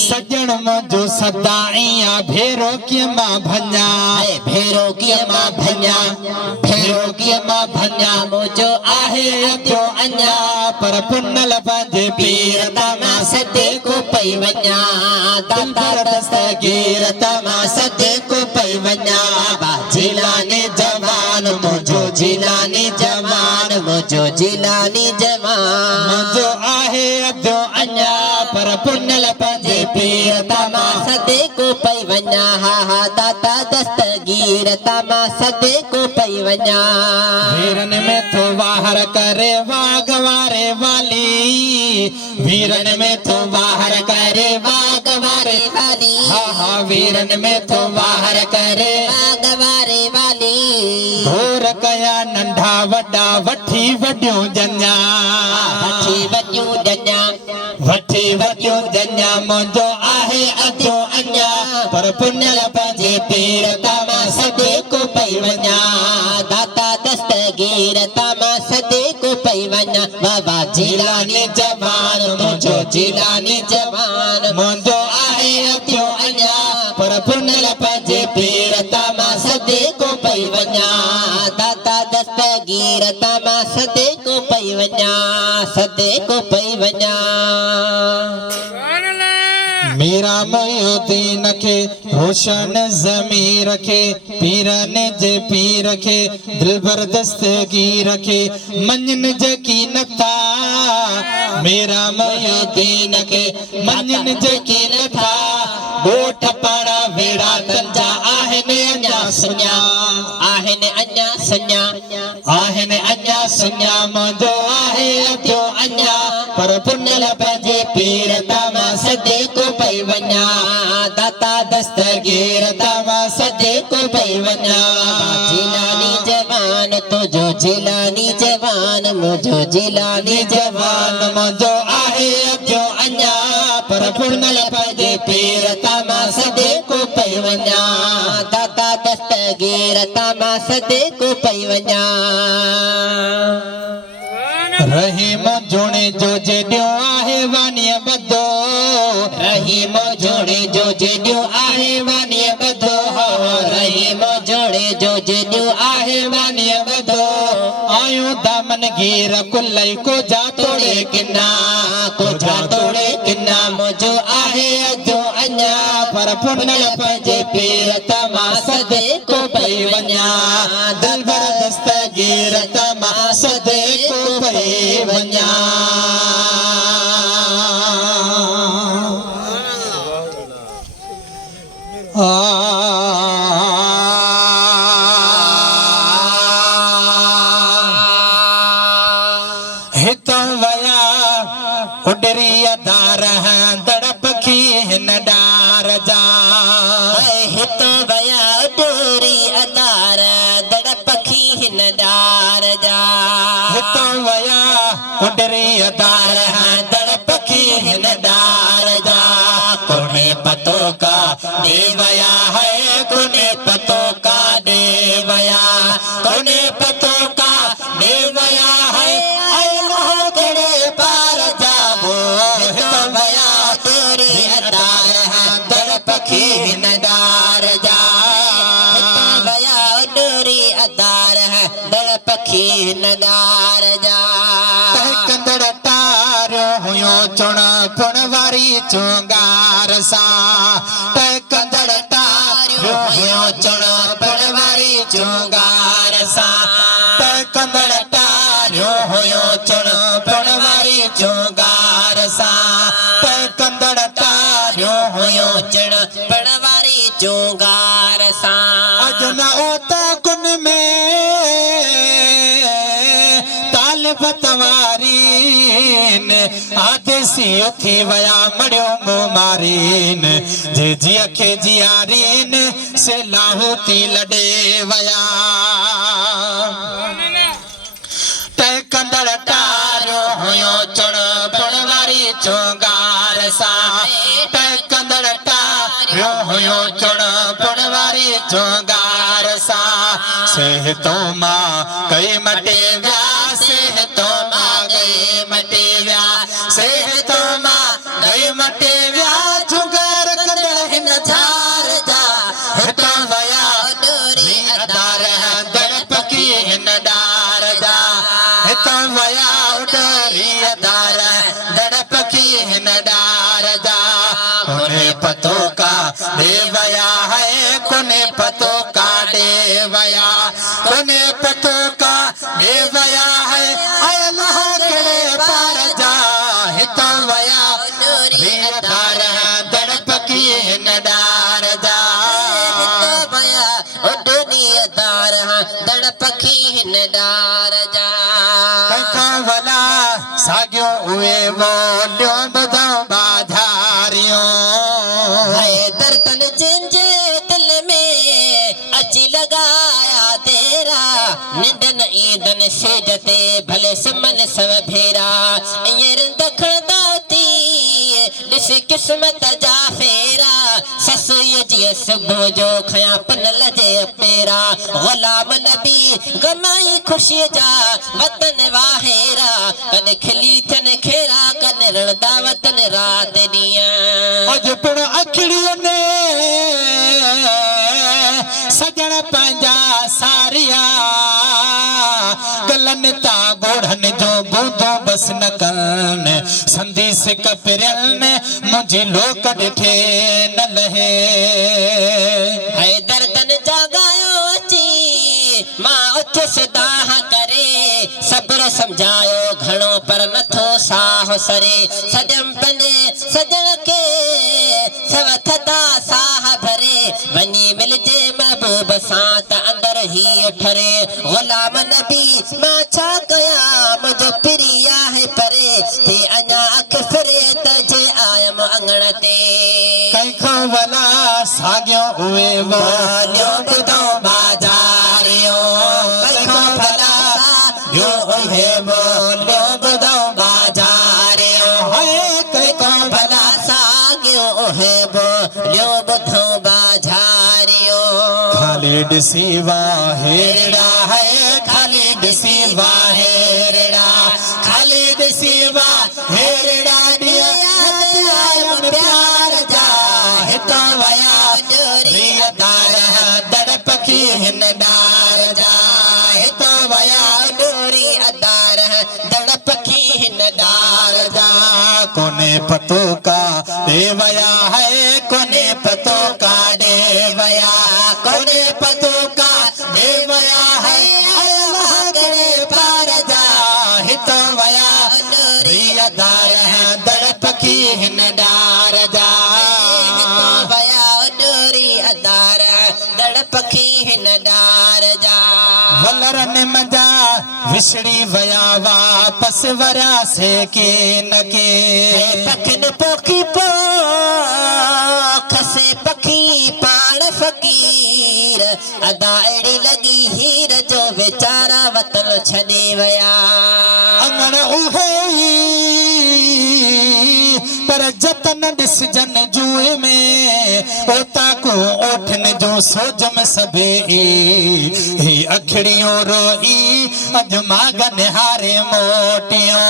सजण मुंहिंजो सदाईं भेरो कीअं मां भञा भेरो कीअं मां भञा भेरो कीअं मां भञा मुझो आहे अजो अञा पर पुनल पंहिंजे पीर तमा सते को पई वञा दाता दस्तगीर तमा सते को पई वञा जिलानी जवान मुंहिंजो जिलानी जवान मुझो जिलानी जवान मुंहिंजो आहे अजो अञा पर पुनल पंहिंजे पीर तमा सते को पई वञा हा दाता दस्तगीर तमा सते को पई वञा वीरन में तो बाहर करे वागवारे वाली वीरन में तो बाहर करे वागवारे वाली हा वीरन में तो बाहर करे वागवारे वाली घोर कया नंढा वॾा वठी वॾियूं जञा वठी वॾियूं जञा वठी वॾियूं जञा मुंहिंजो आहे अधो अञा पर पुनल पंहिंजे पीर तमा सदे को पई वञा दाता दस्तगीर तमा सदे को पई वञा बाबा जिलानी जवान मुंहिंजो जिलानी जवान मुंहिंजो आहे अधो अञा पर पुनल पंहिंजे पीर तमा सदे को पई वञा दाता दस्तगीर तमा सदे को पई वञा सदे को पई वञा मेरा मोयुद्दीन खे रोशन ज़मीर खे पीरन जे पीर खे दिलबर दस्तगीर खे मञन यकीन था मेरा मोयुद्दीन खे मञन यकीन था ॻोठ पाड़ा वेड़ा तंजा आहिनि अञा सुञा आहिनि अञा सुञा आहिनि अञा सुञा मुंहिंजो आहे अधो अञा पर पुनल पंहिंजे पीर तमा सदे को पई वञा दाता दस्तगीर तमा सदे को पई वञा जिलानी जवान तुझो जिलानी जवान मुझो जिलानी जवान मुंहिंजो आहे अधो अञा पर पुनल पंहिंजे पीर तमा सदे को पई वञा दाता दस्तगीर तमा सदे को पई वञा रहीम जोड़े जो जेडियो आहे वानीअ बदो रहीम जोड़े जो जेडियो आहे वानीअ बदो रहीम जोड़े जो जेडियो आहे वानीअ बदो आयूं दामन गिर कुलई को जा तोड़े किना मुझो आहे अधो अञा पर पुनल पंहिंजे पीर तमा सदे को पई वञा दिलबर दस्तगीर तमा सदे को पई वञा हितों वया उडरी अदार दड़प खी हिन डार जा हितो वया डोरी अदार दड़प खी हिन डार जा हितों वया उडरी अदार दड़प खी हिन डार जा कोने पतो का देवया है कोने पतो का देवया कोने पतो का देवया है पखी नगार जा कंदड़ तार चुण पुणवारी चुंगार सा कंदड़ तारियो हुयो चुण पुणवारी चुंगार सा कंदड़ तारियो हुयो चुण पुणवारी चुंगार सा कंदड़ तारियो हुयो चुण पणवारी चुंगार सा अजना ओता कुन में ताल पतवारीन आदेसी उथी वया मड़ियो मुमारीन जे जी अखे जियारीन से लाहूती लडे वया तै कंदड़ तारियो हुयो चुण पुणवारी चुंगार सा तै कंदड़ तारियो हुयो चुण पुणवारी चुंगार सा सेहतो मां कई मटे व्या सेहतो मां गई मटे व्या सेहतो मां गई मटे व्या चुंगार कंदड़ हिन झार जा हितो वया डोरी अदार दड़ पकी हिन डार जा हितो वया डोरी अदार दड़ पकी हिन डार जा कोने पतो का देवया है कोने पतो का देवया कोने पतो का देवया है अल्लाह केड़े पार जा हितो वया डोरी अदार दड़ पकी हिन डार जा भया दुनिया दार दड़ पखी हिन डार जा कंका वला सागियो उए बोलियो बदो बाधारियो है दर्दन जिंजे दिल में अची लगाया तेरा निंदन ईदन सेजते भले समन सब भेरा ईयर दखण दाती दिस किस्मत जा फेरा ससुय जी सुबह जो खया पन लजे पेरा गुलाम नबी गमाई खुशी जा वतन वाहेरा कन खिली थन खेरा कन रणदा वतन रात दिया अज पण अखड़ियों ने सजण पंहिंजा सारिया गलन ता गोढ़न जो बूंदो बस न कन संदेश कपिरन मुझे लोक ॾिठे न लहे है दर्दन जागायो अची मां उठ सदाह करे सब्र समझायो घणो पर नथो साह सरे सजम पने सजण के सव थदा साह भरे वनी मिलजे महबूब सां त अंदर ही ठरे गुलाम नबी मां छा कया मुझो प्रिया है परे ते अञा अख फिरे त जे आयम अंगण ते कंखो वला सागियो उए बोलियो बुधो बाजारियो कंखो वला यो उहे बोलियो बुधो बाजारियो है कंखो वला सागियो है बोलियो बुधो बाजारियो खालिद सिवा हेरड़ा है खालिद सिवा हेरड़ा खालिद सिवा हेरड़ा दिया प्यार जा हितो वया रियदार दड़ पखी हिन डार जा हितो वया डोरी अदार दड़ पखी हिन डार जा कोने पतो का देवया है कोने पतो का देवया कोने पतो का देवया है अल्लाह करे पार जा हितो वया रियदार दड़ पखी हिन डार जा भया डोरी अदार दड़ पखी हिन डार जा वलरन मजा विछड़ी वया वापस वरा से के न के पखन पोखी पोख से पखी पाण फकीर अदा अड़ी लगी हीर जो बेचारा वतन छॾे वया अंगण उहे पर जतन ॾिस जन जुए में ओता को ओठन जो सोजम सबे ही अखड़ियों रोई अज मागन हारे मोटियों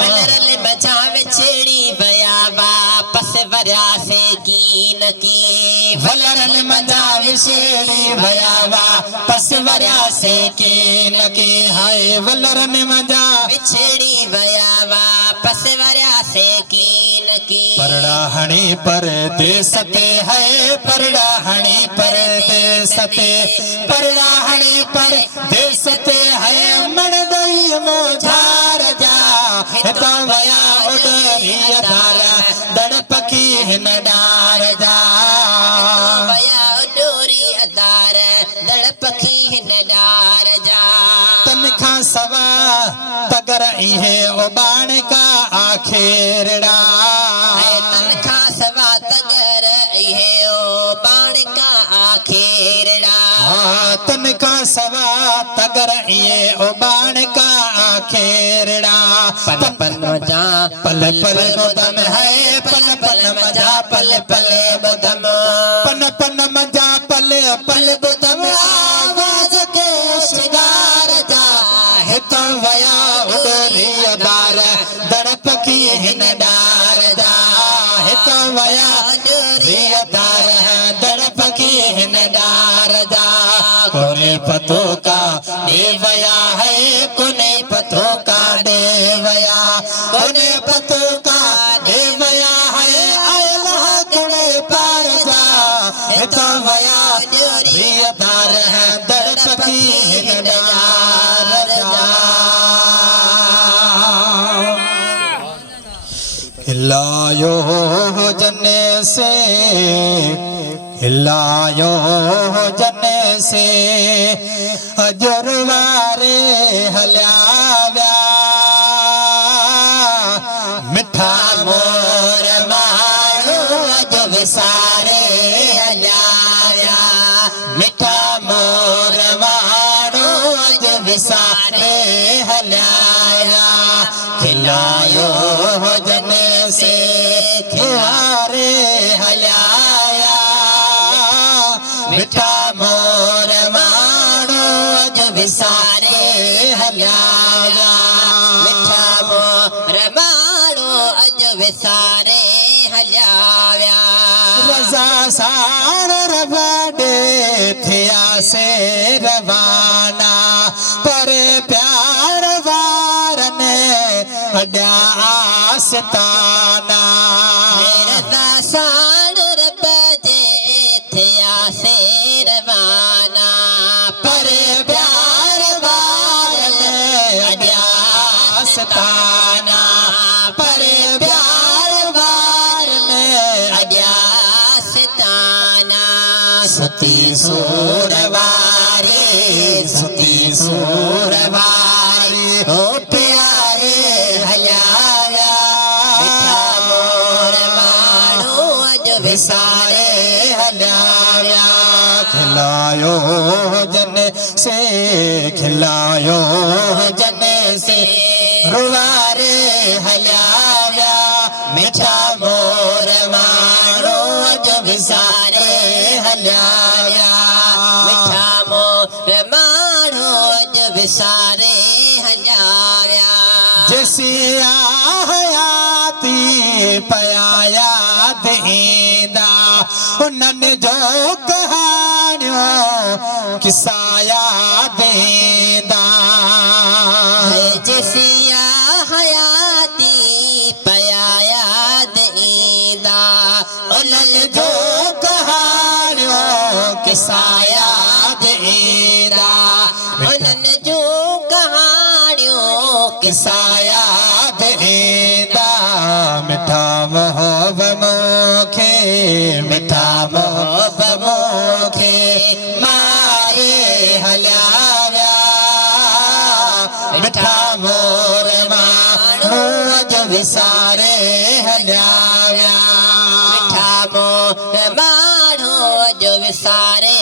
बलरल बजा में छेड़ी वया वापस वर वरिया से कीन की वलरन मजा विशेड़ी भयावा पस वरिया से कीन की हाय वलरन मजा विछड़ी वया वापस वरिया से कीन की परड़ाहणी परदेस ते है परड़ाहणी परदेस ते परड़ाहणी परदेस ते है मणदई मोझार जा तो वया उडरी धार दड़पकी हिन डार जा वया डोरी अदार दड़पखी हिन डार जा तनखा सवा तगर इहे उबाण का आखेरड़ा तनखा सवा तगर इहे ओ बाण का आखेरड़ा तनखा सवा तगर इहे उबाण का आखेरड़ा पल पल मजा पल पल मुदम है पल पल मजा पल पल मुदम पन पन मजा पल पल मुदम आवाज के शिगार जा है तो वया उडरी दार दड़प की हिन डार जा है तो वया उडरी दार दड़प की हिन डार जा कोने पतो का देवया है कोने पतो का देवया कोने पतो का देवया है आयला कोने पार जा है तो वया उडरी दार दड़प की हिन डार जा हिलायो जने से हिलायो जने से अजुरवारे हल्याव्या मिठा मोर मारो अज विसारे हल्याव्या मिठा मोर मारो अज विसारे हल्याव्या खिलायो जने से खिलारे हल्याया मिठा मोर मानो अज विसारे हल्याया मिठा मोर मारो अज विसारे हल्याव्या रजा सार रवाडे थिया से रवाना पर प्यार वारने अड्या आस्ताना रज़ा साण रब जे थिया से रवाना पर प्यार वारने अड्या आस्ताना पर प्यार वारने अड्या सताना सती सूरवारी सती सूरवारी ओ प्यारे हल्याया मिठा मोर मानो अज विसारे हल्याया खिलायो जने से खिलायो जने से रुवारे हल्याया मिठा मोर मानो अज विसारे हल्याया मिठा मोर मानो अज विसारे हल्याव्या जैसी हयाती पयाया देंदा उन्हनि जो कहानियों किसाया देंदा जसिया हयाती पयाया देंदा उन्हनि जो कहानियों किसाया देंदा उन्हनि जो कहानियों किसाया देंदा मिठा मोहब मोखे मिठा मोहब मोखे मारे हल्याव्या मिठा मोर मानो अज विसारे हल्याव्या मिठा मोर मानो अज विसारे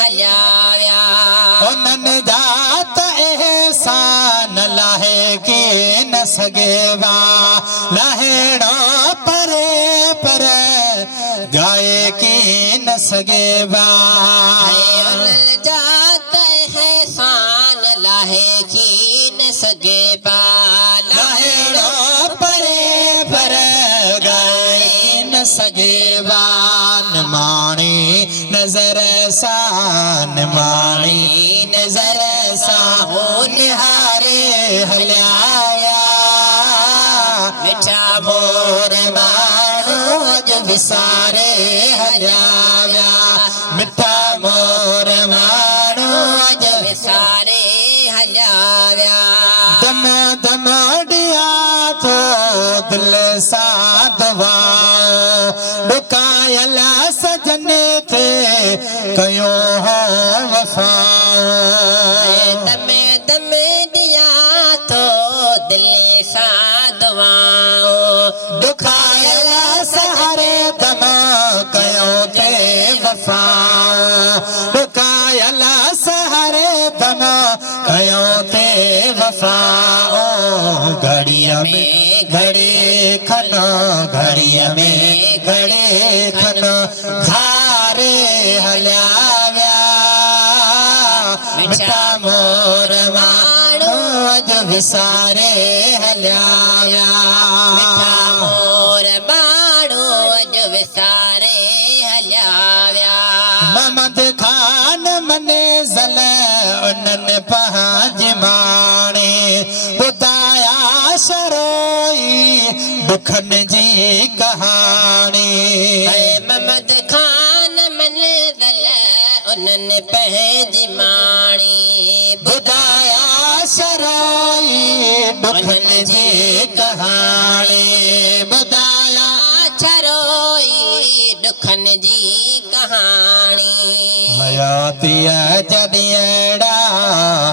हल्याव्या उन्हनि जात एहसान लाहे की न सगेवा लहेड़ो परे पर गाए की न सगेवा उन्हनि जात है शान लाहे की न सगे लहेड़ो परे पर गाए की न सगे माणी नजर साहो निहारे हलिया मिठा मोर माणो जो विसारे हलिया मिठा मोर माणो जो विसारे हलिया दम दम डिया थो दिल सा दवा डुकायल सजन थे कयो हो वफा दम दम दिया तो दिल सा दुआओं दुखायल सहारे दम कयो थे वफा दुखायल सहारे दम कयो थे वफा घड़ीअ में घड़ी खनो घड़ीअ में घड़ी खनो घारे हलिया विया मिठा मोर माणो जो विसारे हलिया विया मिठा मोर माणो जो विसारे हलिया विया मोहम्मद खान मने ज़ल उन्हनि पंहिंज माणे ॿुधाया शरोई दुखनि जी कहाणी मोहम्मद खान मंज़िल उन्हनि पंहिंजी माणी ॿुधाया शरोई दुखनि जी कहाणी ॿुधाया छरोई दुखनि जी कहाणी हयातीअ जॾियड़ा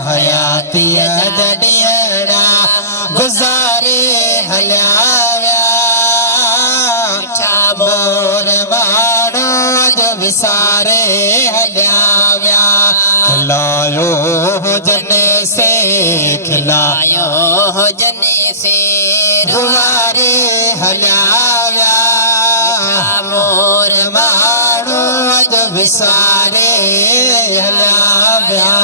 हयातीअ जॾियड़ा गुज़ारे हलिया विया मिठा मोर माणो जो विसारे हलिया विया खिलायो हुजने से खिलायो आयो हो जने से गुवारे हलिया विया मोर माणो जो विसारे हलिया विया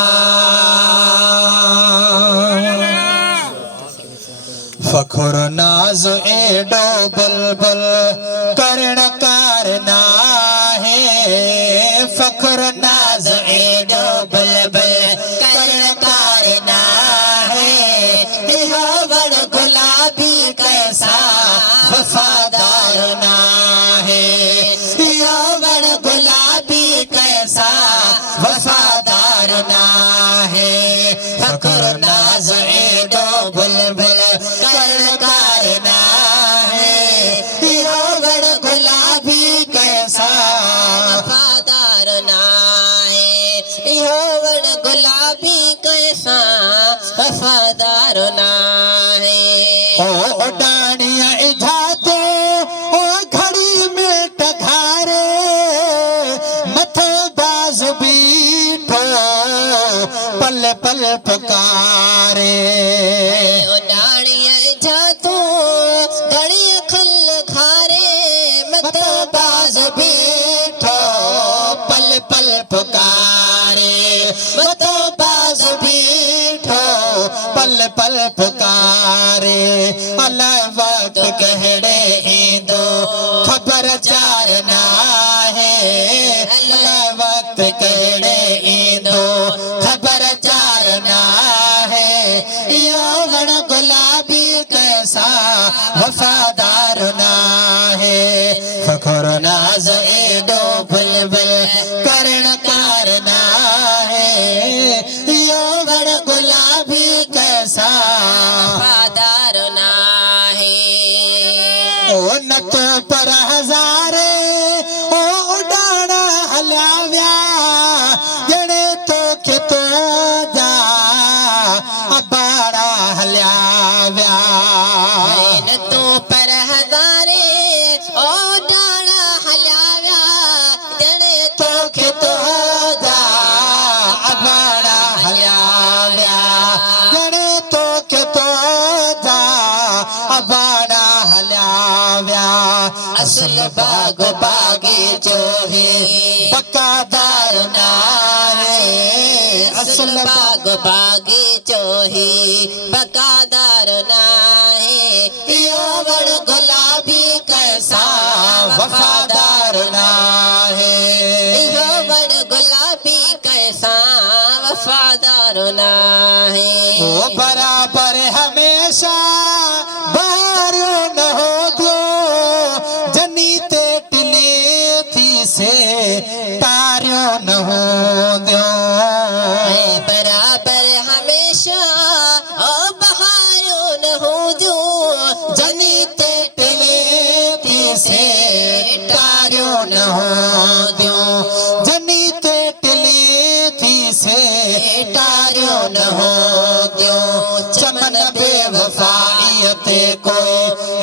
फखुर नाज़ एडो बुलबुल करण कारना है फखुर नाज़ एडो बुलबुल करण कारना है इहो वण गुलाबी कैसा वफादार ना है इहो वण गुलाबी कैसा वफादार ना है फखुर नाज़ एडो बुलबुल करण कारना है इहो वण गुलाबी कैसा वफादार नाए इहो वण गुलाबी कैसा वफादार नाए ओ डाणिया इजाते ओ घड़ी में टघारे मथो बाज बीठो पल पल पुकारे उडाणीअ जा तूं घड़ी खिल खारे मत बाज बीठो पल पल पुकारे मथो बाज बीठो पल पल पुकारे अलाए वक्त कहड़े ईंदो खबर चार ना है अलाए वक्त कहड़े ईंदो खबर चार ना है यो वण गुलाबी कैसा वफादार ना है फखुर नाज़ एडो बुलबुल करण कारना है यो वण गुलाबी कैसा वफादार नाए ओ न तो पर हज़ारे ओ उडाणा हलिया विया ॼणे तोखे तो जा अबाड़ा हलिया विया न तूं पर हज़ारे ओ डाणा हलिया विया ॼणे तोखे तो जा अबाड़ा हलिया विया ॼणे तोखे तो जा अबाड़ा हलिया विया असल बाग बागीचो ही बकादार ना है असल बाग बागीचो ही बकादार नाए इहो वण गुलाबी कैसा वफादार ना है इहो वण गुलाबी कैसा वफादार नाही ओ बराबर हमेशा बारियों न हो दो जनी ते टिले थी से तारियों न हो दो बराबर हमेशा ओ बहारों न हो दो जनी ते टिले थी से तारियों न हो दो जनी ते टिले थी से तारियों न हो दो चमन बेवफाइयत कोई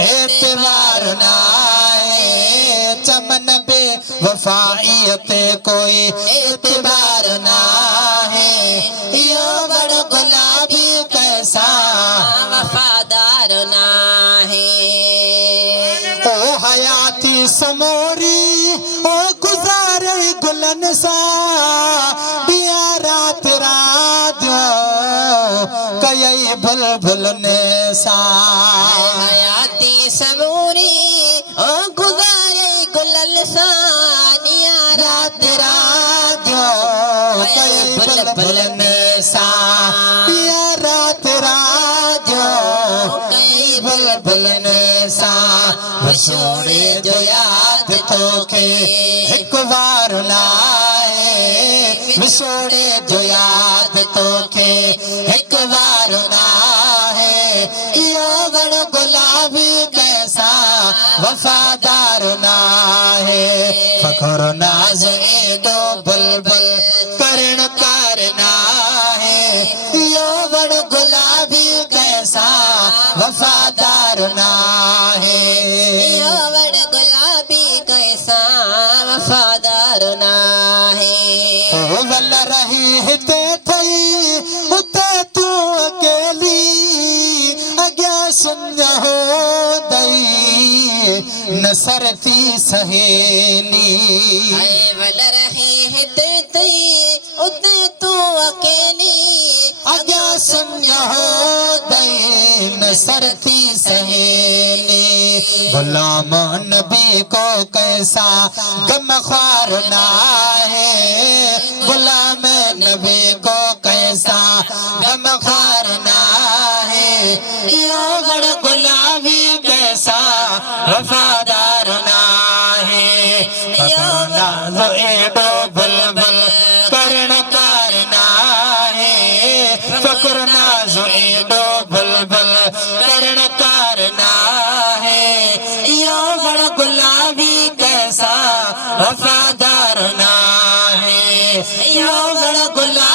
एतबार ना है चमन बेवफाइयत कोई एतबार ना है यो बड़ गुलाबी कैसा वफादार नाही ओ हयाती समोरी ओ गुजारे गुलन सा दिया रात रात कई बुलबुल ने सा हयाती समूरी ओ गुजारे गुलल सानिया रात रात कई बुलबुल ने सा दिया रात रात कई बुलबुल ने सा विछोड़े जो याद तो के एक बार लाए विछोड़े जो याद तो के एक बार ना है यो बड़ गुलाबी कैसा वफादार ना है फखर नाज दो बुलबुल करण करना है यो बड़ गुलाबी कैसा वफादार ना है यवड़ गुलाबी कैसा वफादार नाही ओ वल रही हिते थई उते तू अकेली अग्या सुन हो दई नसरती सहेली आए वल रही है तेरी उते तू अकेली अग्या सुन हो दई नसरती सहेली गुलाम नबी को कैसा गमख्वार ना है गुलाम नबी को कैसा गमख्वार ना है यो बड़ गुलाबी कैसा वफादार ना है फकरना जो एडो बुलबुल करण करना है फकरना जो एडो बुलबुल करण करना है यो बड़ गुलाबी कैसा वफादार ना है यो बड़ गुलाबी